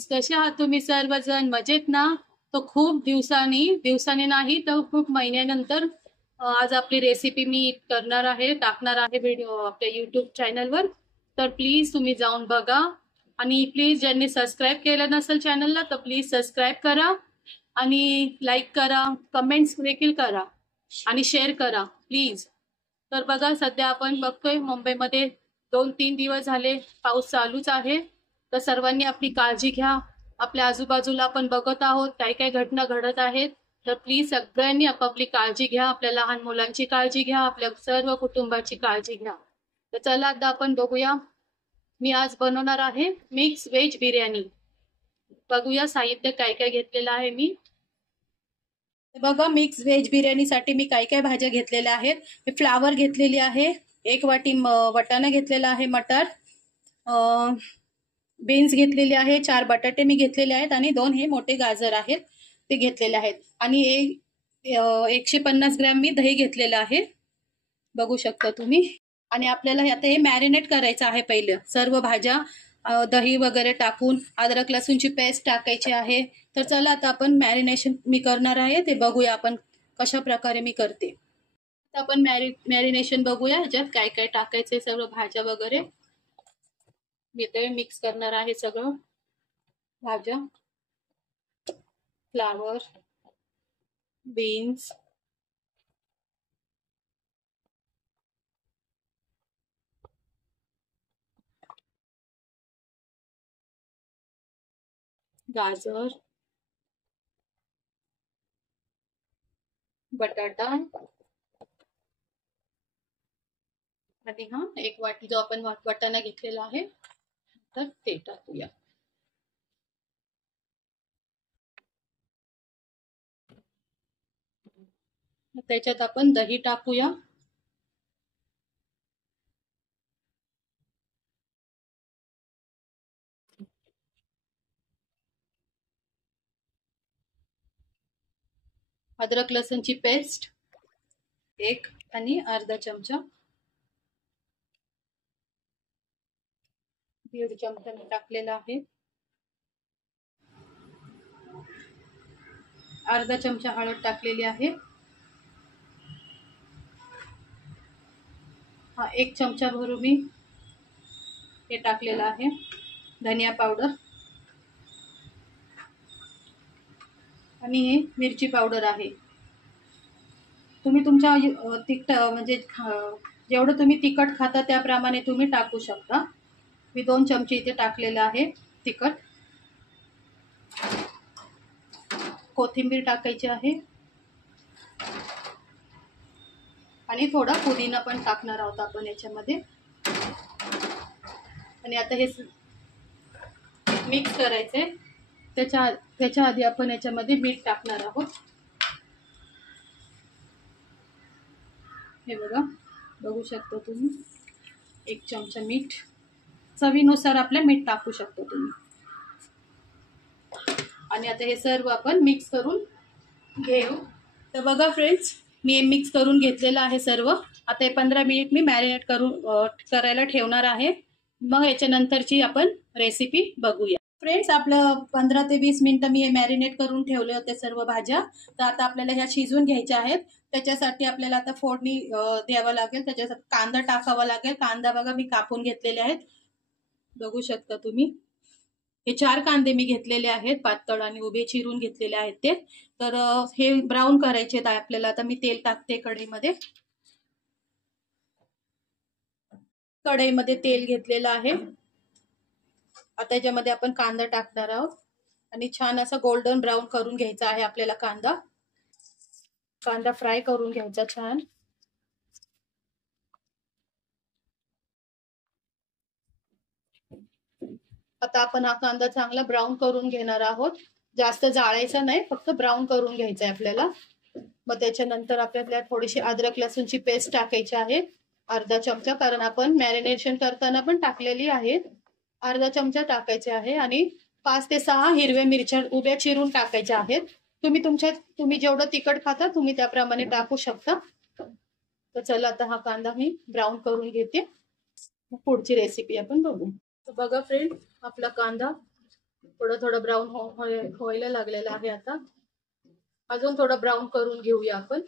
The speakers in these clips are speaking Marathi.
फ्रेंड्स, कसे आहात तुम्ही सर्वजण? मजेत ना? तो खूप दिवसांनी नाही तर खूप महिन्यानंतर आज आपली रेसिपी मी करणार आहे, टाकणार आहे व्हिडिओ आपल्या युट्यूब चॅनलवर. तर प्लीज तुम्ही जाऊन बघा आणि प्लीज ज्यांनी सबस्क्राईब केलं नसेल चॅनलला तर प्लीज सबस्क्राईब करा आणि लाईक करा, कमेंट्स देखील करा आणि शेअर करा प्लीज. तर बघा, सध्या आपण बघतोय मुंबईमध्ये 2-3 दिवस झाले पाऊस चालूच आहे. तर सर्वांनी आपली काळजी घ्या. आपल्या आजूबाजूला आपण बघत आहोत काही काही घटना घडत आहेत. तर प्लीज सगळ्यांनी आपापली काळजी घ्या. आपल्या लहान मुलांची काळजी घ्या, आपल्या सर्व कुटुंबाची काळजी घ्या. तर चला आता आपण बघूया. मी आज बनवणार आहे मिक्स व्हेज बिर्याणी. बघूया साहित्य काय काय घेतलेलं आहे मी. बघा, मिक्स व्हेज बिर्याणीसाठी मी काय काय भाज्या घेतलेल्या आहेत. मी फ्लावर घेतलेली आहे, 1 वाटी वाटाणा घेतलेला आहे, मटर, बीन्स घेतलेले आहे, 4 बटाटे मी घेतलेले आहेत आणि 2 हे मोठे गाजर आहेत ते घेतलेले आहेत. आणि 150 ग्रॅम मी दही घेतलेलं आहे, बघू शकता तुम्ही. आणि आपल्याला आता हे मॅरिनेट करायचं आहे. पहिलं सर्व भाज्या दही वगैरे टाकून अद्रक लसूणची पेस्ट टाकायची आहे. तर चला आता आपण मॅरिनेशन मी करणार आहे ते बघूया आपण कशा प्रकारे मी करते. आता आपण मॅरिनेशन बघूया, ह्याच्यात काय काय टाकायचंय, सर्व भाज्या वगैरे मी ते मिक्स करणार आहे. सगळं भाज्या, फ्लावर, बीन्स, गाजर, बटाटा आणि 1 वाटी जो आपण वाटाणा घेतलेला आहे तर ते टाकूया. त्याच्यात आपण दही टाकूया. अद्रक लसूणची पेस्ट 1 आणि अर्धा चमचा, 1.5 चमचा मी टाकलेला आहे. अर्धा चमचा हळद टाकलेली आहे. 1 चमचा भरून मी हे टाकलेलं आहे धनिया पावडर. आणि हे मिरची पावडर आहे. तुम्ही तुमच्या तिखट म्हणजे जेवढं तुम्ही तिखट खाता त्याप्रमाणे तुम्ही टाकू शकता. मी 2 चमचे इथे टाकलेलं आहे तिखट. कोथिंबीर टाकायची आहे आणि थोडा पुदिना पण टाकणार आहोत आपण याच्यामध्ये. आणि आता हे मिक्स करायचंय. त्याच्या आधी आपण याच्यामध्ये मीठ टाकणार आहोत. हे बघा, बघू शकता तुम्ही, 1 चमचा मीठ. चवीनुसार आपल्या मीठ टाकू शकतो तुम्ही. आणि आता हे सर्व आपण मिक्स करून घेऊ. तर बघा फ्रेंड्स, मी हे मिक्स करून घेतलेलं आहे सर्व. आता हे 15 मिनिट मी मॅरिनेट करायला ठेवणार आहे. मग याच्यानंतरची आपण रेसिपी बघूया. फ्रेंड्स, आपलं 15 ते 20 मिनिटं मी हे मॅरिनेट करून ठेवले होते सर्व भाज्या. तर आता आपल्याला ह्या शिजवून घ्यायच्या आहेत. त्याच्यासाठी आपल्याला आता फोडणी द्यावं लागेल. त्याच्यासाठी कांदा टाकावा लागेल. कांदा बघा मी कापून घेतलेले आहेत, बघू शकता तुम्ही. हे 4 कांदे मी घेतलेले आहेत, पातळ आणि उभे चिरून घेतलेले आहेत ते. तर हे ब्राऊन करायचे आहेत आपल्याला. आता मी तेल टाकते कढईमध्ये. कढईमध्ये तेल घेतलेलं आहे. आता याच्यामध्ये आपण कांदा टाकणार आहोत आणि छान असा गोल्डन ब्राऊन करून घ्यायचा आहे आपल्याला. कांदा फ्राय करून घ्यायचा छान. आता आपण हा कांदा चांगला ब्राऊन करून घेणार आहोत. जास्त जाळायचा नाही, फक्त ब्राऊन करून घ्यायचा आहे आपल्याला. मग त्याच्यानंतर आपल्याला थोडीशी अद्रक लसूणची पेस्ट टाकायची आहे, अर्धा चमचा. कारण आपण मॅरिनेशन करताना पण टाकलेली आहे. अर्धा चमचा टाकायचे आहे. आणि 5 ते 6 हिरव्या मिरच्या उभ्या चिरून टाकायच्या आहेत. तुम्ही जेवढं तिखट खाता तुम्ही त्याप्रमाणे टाकू शकता. तर चला आता हा कांदा मी ब्राऊन करून घेते. पुढची रेसिपी आपण बघू. तर बघा फ्रेंड, आपला कांदा थोडं थोडं ब्राऊन व्हायला लागलेलं आहे. आता अजून थोडं ब्राऊन करून घेऊया आपण.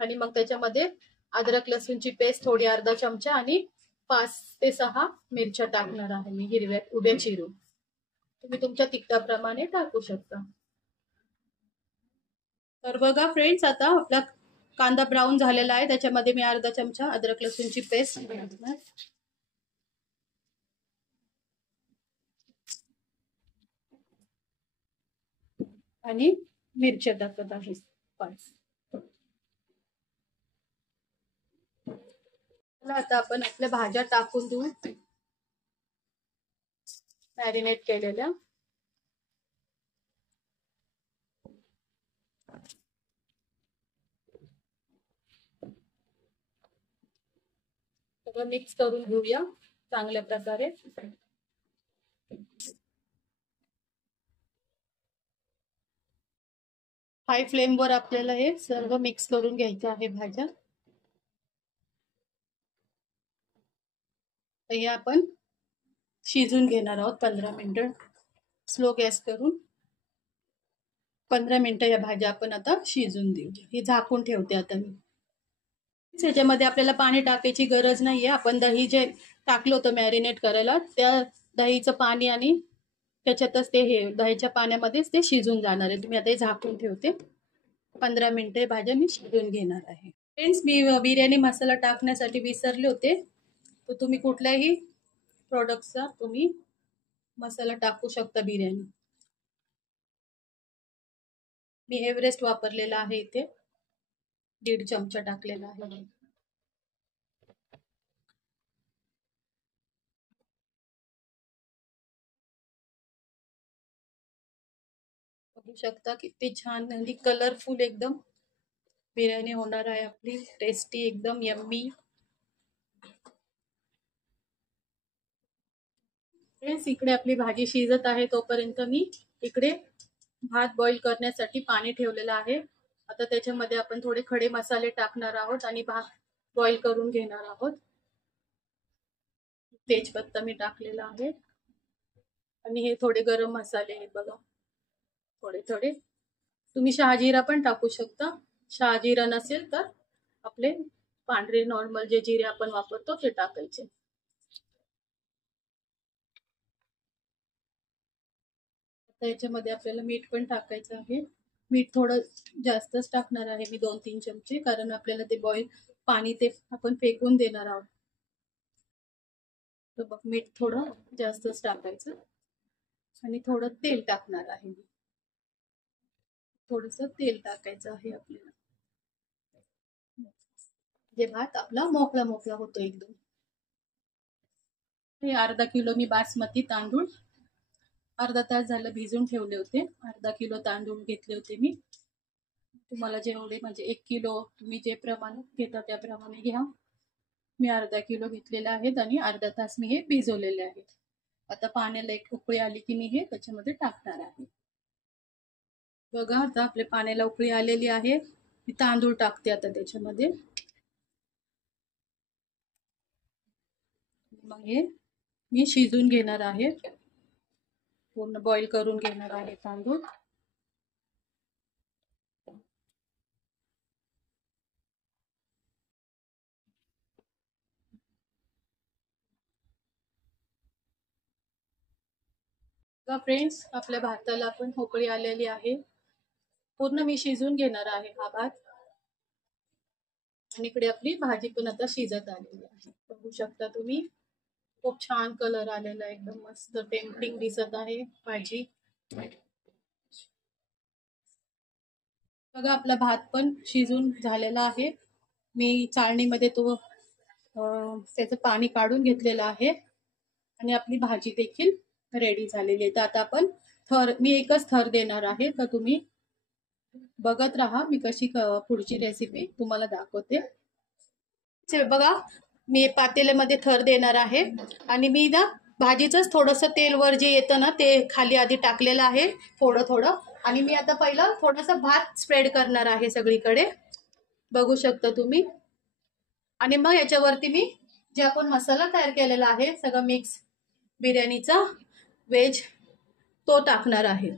आणि मग त्याच्यामध्ये अद्रक लसूणची पेस्ट थोडी अर्धा चमचा आणि 5 ते 6 मिरच्या टाकणार आहे मी हिरव्या उभ्या चिरून. तुम्ही तुमच्या तिखटाप्रमाणे टाकू शकता. तर बघा फ्रेंड्स, आता आपला कांदा ब्राऊन झालेला आहे. त्याच्यामध्ये मी अर्धा चमचा अद्रक लसूणची पेस्ट घालणार आणि मिरच्या टाकत आहे 5. आता आपण आपल्या भाज्या टाकून देऊ मॅरिनेट केलेल्या. सगळं मिक्स करून घेऊया चांगल्या प्रकारे. हाय फ्लेमवर आपल्याला हे सर्व मिक्स करून घ्यायचं आहे भाज्या. हे आपण शिजून घेणार आहोत 15 मिनिटं. स्लो गॅस करून 15 मिनिटं या भाज्या आपण आता शिजून देऊ. हे झाकून ठेवते आता मी. त्याच्यामध्ये आपल्याला पाणी टाकायची गरज नाहीये. आपण दही जे टाकलं होतं मॅरिनेट करायला, त्या दहीचं पाणी आणि त्याच्यातच ते हे दहीच्या पाण्यामध्येच ते शिजून जाणार आहे. तुम्ही आता हे झाकून ठेवते. 15 मिनिटे भाज्या मी शिजून घेणार आहे. फ्रेंड्स, मी बिर्याणी मसाला टाकण्यासाठी विसरले होते. तर तुम्ही कुठल्याही प्रोडक्टचा तुम्ही मसाला टाकू शकता बिर्याणी. मी एव्हरेस्ट वापरलेला आहे इथे. 1.5 चमचा टाकलेला आहे. बघू शकता किती छान आणि कलरफुल एकदम बिर्याणी होणार आहे आपली. टेस्टी एकदम यम्मी. फ्रेंड्स, इकडे आपली भाजी शिजत आहे तोपर्यंत मी इकडे भात बॉईल करण्यासाठी पाणी ठेवलेलं आहे. आता त्याच्यामध्ये आपण थोडे खडे मसाले टाकणार आहोत आणि भात बॉईल करून घेणार आहोत. तेजपत्ता मी टाकलेला आहे आणि हे थोडे गरम मसाले आहेत बघा, थोडे थोडे. तुम्ही शहाजिरा पण टाकू शकता. शहाजिरा नसेल तर आपले पांढरे नॉर्मल जे जिरे आपण वापरतो ते टाकायचे. आता याच्यामध्ये आपल्याला मीठ पण टाकायचं आहे. मीठ थोडं जास्तच टाकणार आहे मी, 2-3 चमचे, कारण आपल्याला ते बॉईल पाणी ते आपण फेकून देणार आहोत. तर बघ, मीठ थोडं जास्तच टाकायचं आणि थोडं तेल टाकणार आहे मी. थोडस तेल टाकायचं आहे आपल्याला. जे भात आपला मोकळा मोकळा होतो एकदम. हे अर्धा किलो मी बासमती तांदूळ अर्धा तास झालं भिजून ठेवले होते. अर्धा किलो तांदूळ घेतले होते मी. तुम्हाला जेवढे म्हणजे 1 किलो तुम्ही जे प्रमाणात घेता त्याप्रमाणे घ्या. मी अर्धा किलो घेतलेले आहेत आणि अर्धा तास मी हे भिजवलेले आहेत. आता पाण्याला एक उकळी आली की मी हे त्याच्यामध्ये टाकणार आहे. बघा, आता आपल्या पाण्याला उकळी आलेली आहे. मी तांदूळ टाकते आता त्याच्यामध्ये. मग हे मी शिजून घेणार आहे, पूर्ण बॉईल करून घेणार आहे तांदूळ. फ्रेंड्स, आपल्या भाताला पण उकळी आलेली आहे. पूर्ण मी शिजून घेणार आहे हा भात. आणि इकडे आपली भाजी पण आता शिजत आलेली आहे. बघू शकता तुम्ही, खूप छान कलर आलेला, एकदम मस्त टेम्पटिंग दिसत आहे भाजी. बघा, आपला भात पण शिजून झालेला आहे. मी चाळणीमध्ये तो त्याचं पाणी काढून घेतलेलं आहे आणि आपली भाजी देखील रेडी झालेली आहे. तर आता आपण मी एकच थर देणार आहे, तर तुम्ही बघत राहा मी कशी पुढची रेसिपी तुम्हाला दाखवते. बघा, मी पातेल्यामध्ये थर देणार आहे आणि मी ना भाजीचंच थोडंसं तेल वर जे येतं ना ते खाली आधी टाकलेलं आहे थोडं थोडं. आणि मी आता पहिलं थोडंसं भात स्प्रेड करणार आहे सगळीकडे, बघू शकता तुम्ही. आणि मग याच्यावरती मी जे आपण मसाला तयार केलेला आहे सगळं मिक्स बिर्याणीचा व्हेज तो टाकणार आहे.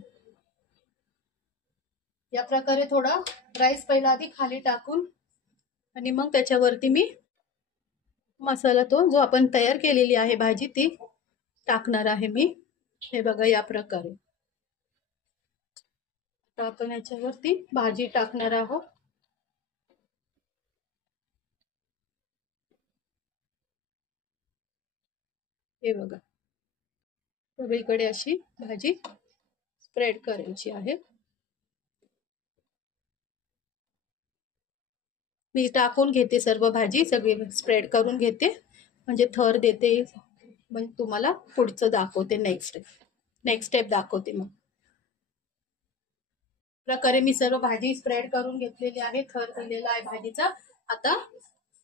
या प्रकारे थोडा राईस पहिला आधी खाली टाकून आणि मग त्याच्यावरती मी मसाला तो जो आपण तयार केलेली आहे भाजी ती टाकणार आहे मी. हे बघा या प्रकारे. आता आपण याच्यावरती भाजी टाकणार आहोत. हे बघा सगळीकडे अशी भाजी स्प्रेड करायची आहे. मी टाकून घेते सर्व भाजी सगळी स्प्रेड करून घेते म्हणजे थर देते. म्हणजे तुम्हाला पुढचं दाखवते नेक्स्ट स्टेप दाखवते. मग प्रकारे मी सर्व भाजी स्प्रेड करून घेतलेली आहे. थर दिलेला आहे भाजीचा. आता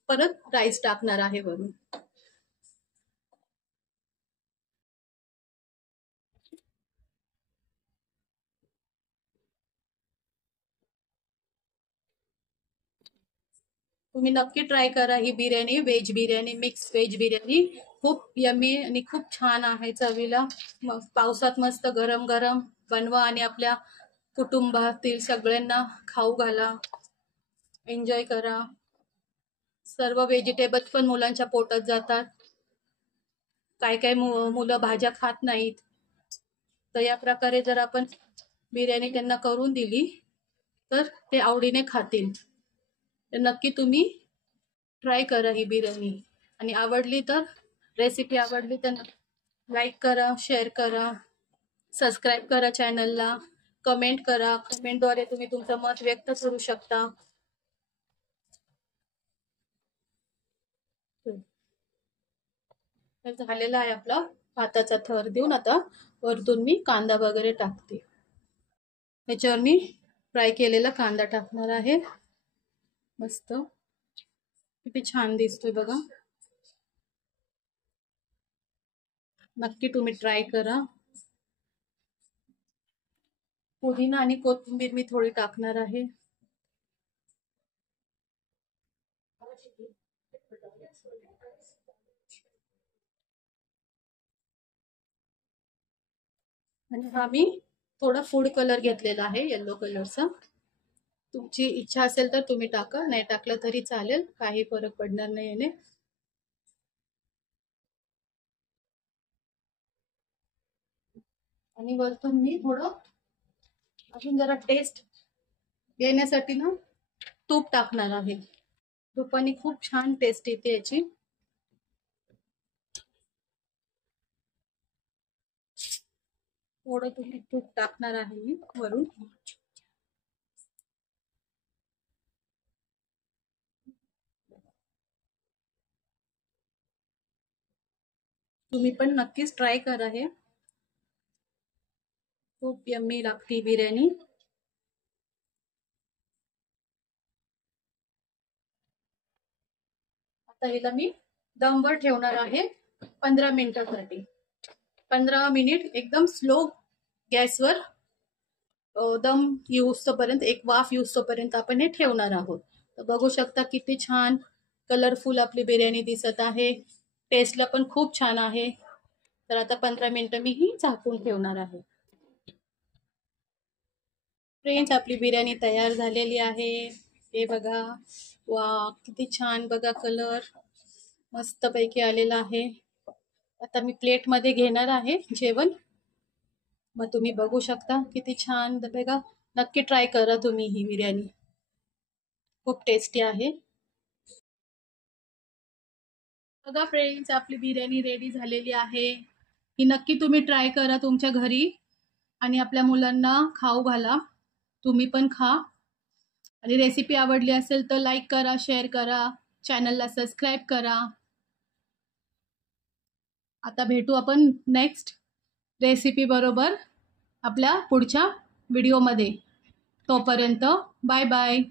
परत राईस टाकणार आहे वरून. तुम्ही नक्की ट्राय करा ही biryani. Veg biryani, mix veg biryani खूप यम्मी आणि खूप छान आहे चवीला. पावसात मस्त गरम गरम बनवा आणि आपल्या कुटुंबातील सगळ्यांना खाऊ घाला. एन्जॉय करा. सर्व व्हेजिटेबल्स पण मुलांच्या पोटात जातात. काय काय मुलं भाज्या खात नाहीत. तर या प्रकारे जर आपण बिर्याणी त्यांना करून दिली तर ते आवडीने खातील. तर नक्की तुम्ही ट्राय करा ही बिर्याणी. आणि आवडली तर रेसिपी आवडली तर लाईक करा, शेअर करा, सबस्क्राईब करा चॅनलला, कमेंट करा. कमेंटद्वारे तुम्ही तुमचं मत व्यक्त करू शकता. झालेला आहे आपला भाताचा थर देऊन. आता वरतून मी कांदा वगैरे टाकते. त्याच्यावर मी फ्राय केलेला कांदा टाकणार आहे. मस्त किती छान दिसतोय बघा. नक्की तुम्ही ट्राय करा. पुदिना आणि कोथिंबीर मी थोडी टाकणार आहे. आणि हा मी थोडा फूड कलर घेतलेला आहे येलो कलरचा. तुमची इच्छा असेल तर तुम्ही टाका, नाही टाकलं तरी चालेल, काही फरक पडणार नाही याने. आणि वरतून मी थोडं अजून जरा टेस्ट येण्यासाठी ना तूप टाकणार आहे. तुपाने खूप छान टेस्ट येते याची. थोडं तुम्ही तूप टाकणार आहे मी वरून. तुम्ही पण नक्कीच ट्राय करा. हे खूप यम्मी लागते बिर्याणी. आता हिला मी दमवर ठेवणार आहे 15 मिनिटासाठी. 15 मिनिट एकदम स्लो गॅसवर दम येऊस्तोपर्यंत, एक वाफ येऊस्तोपर्यंत आपण हे ठेवणार आहोत. तर बघू शकता किती छान कलरफुल आपली बिर्याणी दिसत आहे. टेस्टला पण खूप छान आहे. तर आता 15 मिनिटं मी ही झाकून ठेवणार आहे. फ्रेंड्स आपली बिर्याणी तयार झालेली आहे. हे बघा, वा किती छान बघा, कलर मस्त पैकी आलेला आहे. आता मी प्लेट मध्ये घेणार आहे जेवण. मग तुम्ही बघू शकता किती छान बघा. नक्की ट्राय करा तुम्ही ही बिर्याणी. खूप टेस्टी आहे. बघा फ्रेंड्स आपली बिर्याणी रेडी झालेली आहे. ही नक्की तुम्ही ट्राय करा तुमच्या घरी आणि आपल्या मुलांना खाऊ घाला. तुम्ही पण खा. आणि रेसिपी आवडली असेल तर लाईक करा, शेअर करा, चॅनलला सबस्क्राईब करा. आता भेटू आपण नेक्स्ट रेसिपी बरोबर आपल्या पुढच्या व्हिडिओमध्ये. तोपर्यंत बाय बाय.